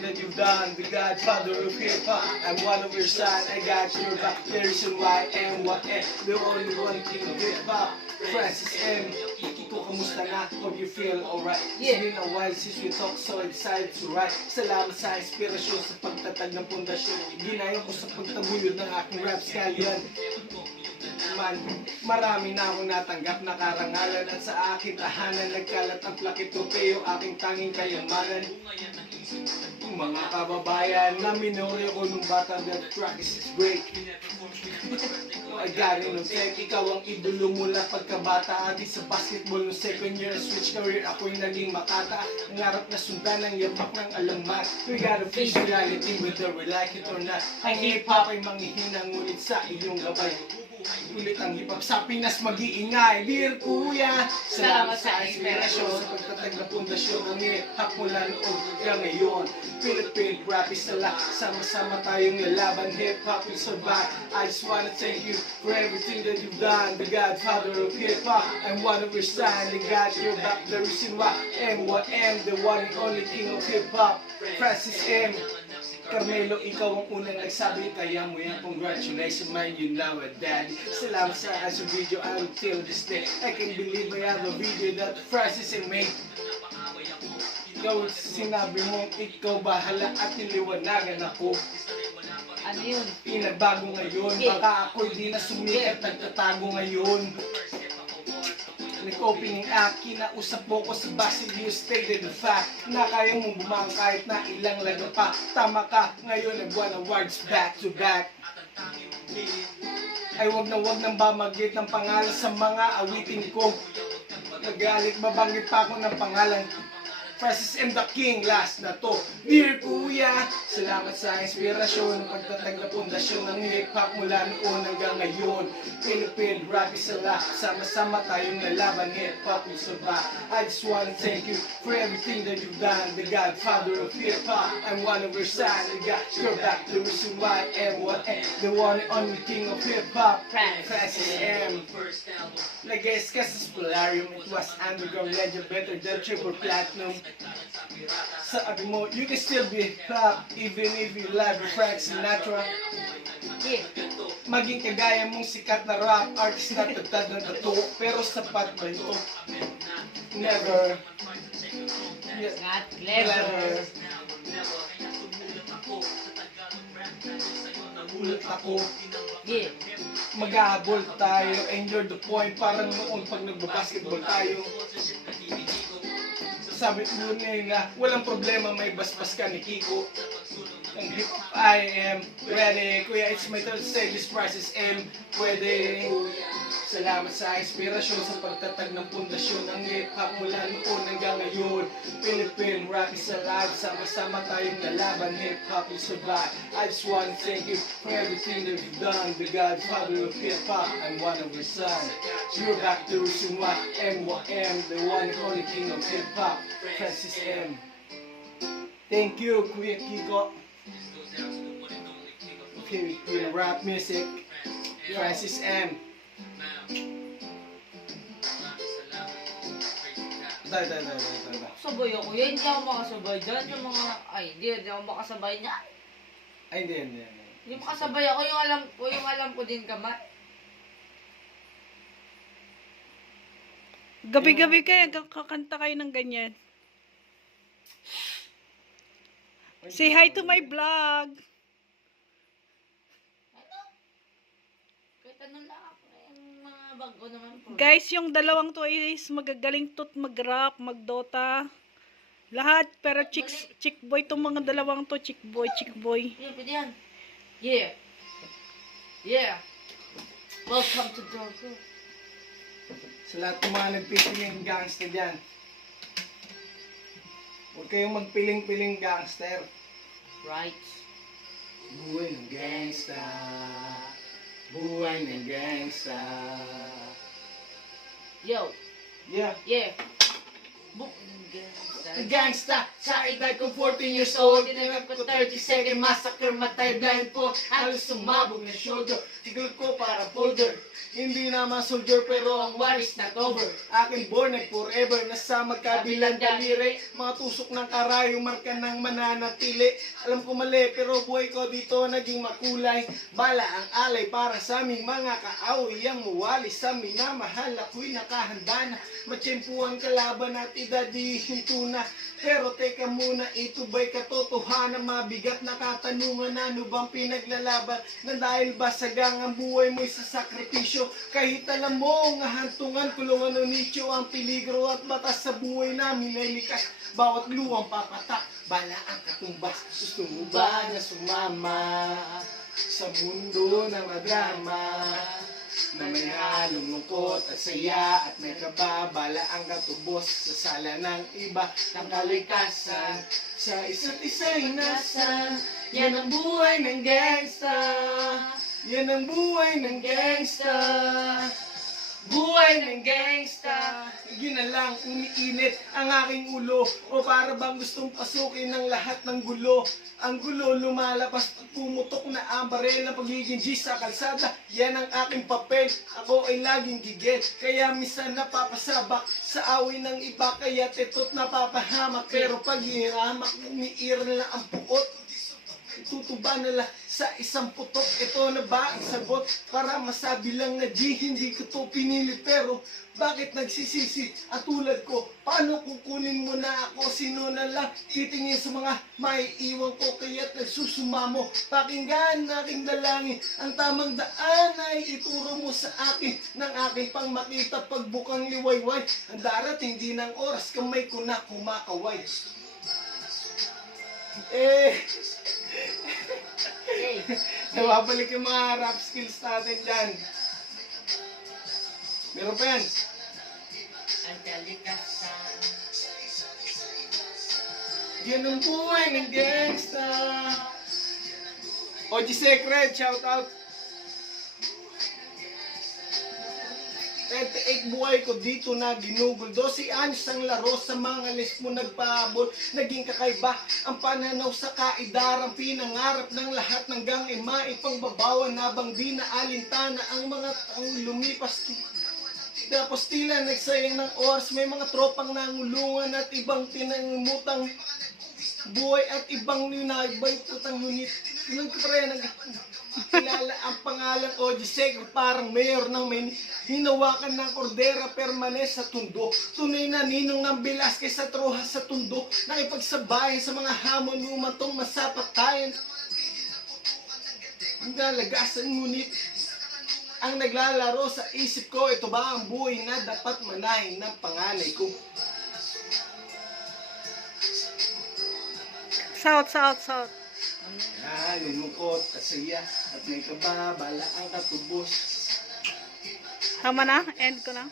everything that you've done. The godfather of hip-hop, I'm one of your son. I got your back, the reason why I am what I am. The only one king of hip-hop, Francis M. Kiko, kamusta na? Hope you feel alright. It's been a while since we talk, so excited to write. Salamat sa inspirasyon sa pagtatag ng pundasyon. Ginayon ko sa pagtaguyod ng aking rap scallion. Marami na akong natanggap na karangalan at sa aking tahanan nagkalat ang plakito aking tanging kayamanan. Mga kababayan na minori ko nung bata, that track is great. I got it, no tech, ikaw ang idolo mula pagkabata. Adi sa basketball no second year, switch career, ako'y naging makata. Nangarap na sundan ang yapak ng alamat. We gotta face reality whether we like it or not. Ang hip-hop ay manghihinang ngunit sa iyong gabay. Ulit ang hip-hop sa Pinas mag-iingay. Dear Kuya, salamat sa inspirasyon sa pagtatag na pundasyon ng hip-hop mula noon hanggang ngayon. Philippine rap is ala, sama-sama tayong lalaban. Hip-hop will survive. I just wanna thank you for everything that you've done. The godfather of hip-hop, I'm one of your son. I got your back, the reason why I am what I am, the one and only king of hip-hop, Francis M. Carmelo, ikaw ang unang nagsabi, kaya mo yan. Congratulations, man, you know it, daddy. Salamat sa as video until this day. I can't believe I have a video that Francis and made. Ikaw sinabi mo, ikaw bahala at niliwanagan ako. Ano yun? Pinagbago ngayon, baka ako'y di na sumikat, nagtatago ngayon. Nag-opening act, kinausap mo ko sa base, you stated the fact na kaya mong bumang kahit na ilang laga pa. Tama ka, ngayon nag-1 awards back to back. Ay wag nang bamagit ng pangalan sa mga awitin ko. Nagalit, babanggit pa ako ng pangalan. Francis M. the King, last na to. Dear Kuya, salamat sa inspirasyon ng pagtatag na pundasyon ng hip-hop mula noon hanggang ngayon. Philippine rap is ala, sama-sama tayong nalaban. Hip-hop will survive. I just wanna thank you for everything that you've done. The godfather of hip-hop, I'm one of your son. I got your back, the reason why I am what I am, the one and only king of hip-hop, Francis M. Nag-guest ka sa Spolarium, it was underground legend, better than triple platinum. Sabi mo, you can still be hip-hop even if you live with Frank Sinatra. Maging kagaya mong sikat na rap artist na tagtad ng tato, pero sapat ba ito? Never. Not clever. Ulit ako. Yeah. Maghahabol tayo, and you're the point. Parang noon pag nagbabasketball tayo. Sabi ko nila, walang problema, may basbas ka ni Kiko. Ang hip-hop, I am ready. Kuya, it's my turn to say this Francis M. Pwede. Salamat sa inspirasyon sa pagtatag ng pundasyon ng hip-hop mula noon hanggang ngayon. Philippine rap is alive, sama-sama tayong nalaban. Hip-hop will survive. I just want to thank you for everything that you've done. The godfather of hip-hop, I'm one of your sons. You're back to the reason why I am what I am, the one and only king of hip-hop, Francis M. Thank you, Kuya Kiko. Okay, Kuya Rap Music, Francis M. Dai. Sabay ako yan, hindi ako makasabay dyan. Yung mga, hindi ako makasabay niya. Ay, hindi. Hindi makasabay ako, yung alam ko din kamay. Gabi-gabi kayo, kakanta kayo ng ganyan. Say hi to my vlog. Kahit ano lang ako, yung mga bago naman po. Guys, yung dalawang to is magagaling tot mag-rap, mag-dota. Lahat, pero chick boy tong mga dalawang to, chick boy. Yeah, pwede yan. Yeah. Welcome to Dorgo. Sa lahat ng mga nagpipiling gangster dyan, huwag kayong magpiling-piling gangster. Right. Buhay ng gangsta. Buhay ng gangsta. Yo. Yeah. Yeah. Gangsta, sa edad ko 14 years old, tinanggap ko 30 second massacre, matay blind po, halos sumabog na shoulder, tigil ko para folder, hindi naman soldier pero ang war is not over, aking born and forever, nasa magkabilang daliri, mga tusok ng karayo, marka ng mananatili, alam ko mali pero buhay ko dito naging makulay, bala ang alay para sa aming mga kaaway, ang muwali sa minamahal, ako'y nakahanda na, matsyempuan kalaban at idadi hinto na. Pero teka muna, ito ba'y katotohanan? Mabigat na katanungan, ano bang pinaglalaban? Na dahil ba sagang ang buhay mo'y sa sakripisyo? Kahit alam mo, nga hantungan, kulungan o nicho ang peligro at batas sa buhay namin ay likas. Bawat luwang papatak, bala ang katumbas. Gusto mo ba na sumama sa mundo ng madrama? Na may halong lungkot at saya at may kababala ang katubos sa sala ng iba ng kalikasan sa isa't isa'y nasa yan ang buhay ng gangsta, yan ang buhay ng gangsta, buhay ng gangsta. Yun na lang, umiinit ang aking ulo o para bang gustong pasukin ng lahat ng gulo. Ang gulo lumalabas pag pumutok na ang barel ng pagiging G sa kalsada. Yan ang aking papel, ako ay laging gigil. Kaya minsan napapasabak sa away ng iba, kaya tetot napapahamak. Pero pag hiramak, umiir na ang puot. Tutuba na lang sa isang putok. Ito na ba ang sagot para masabi lang na G, hindi ko to pinili. Pero bakit nagsisisi at tulad ko? Paano kukunin mo na ako? Sino na lang titingin sa mga maiiwan ko? Kaya't nagsusumamo. Pakinggan aking dalangin, ang tamang daan ay ituro mo sa akin ng aking pang makita pagbukang liwayway. Ang darating din ang oras, kamay ko na kumakaway. Nawabalik yung mga rap skills natin dyan. Meron pa yan. Ang kalikasan. Yan ang buhay ng gangsta. OG Secret, shout out. 28 buhay ko dito na ginugol. 12 anyos ang laro sa mga list mo nagpahabol. Naging kakaiba ang pananaw sa kaidarang pinangarap ng lahat ng gang maipangbabawan nabang di na alintana ang mga taong lumipas. Tapos tila nagsayang ng oras, may mga tropang nangulungan at ibang tinangumutang buhay at ibang ninagbay putang ngunit. Kilala ang pangalan OG Secret, parang mayor ng may hinawakan ng kordera permanes sa tundo. Tunay na ninong ng Velasquez sa troha sa tundo, nakipagsabayan sa mga hamon umantong masapatayan. Ang galagasan ngunit ang naglalaro sa isip ko, ito ba ang buhay na dapat manahin ng panganay ko? South. Lulungkot at saya at may kababala ang katubos. Tama na? End ko na?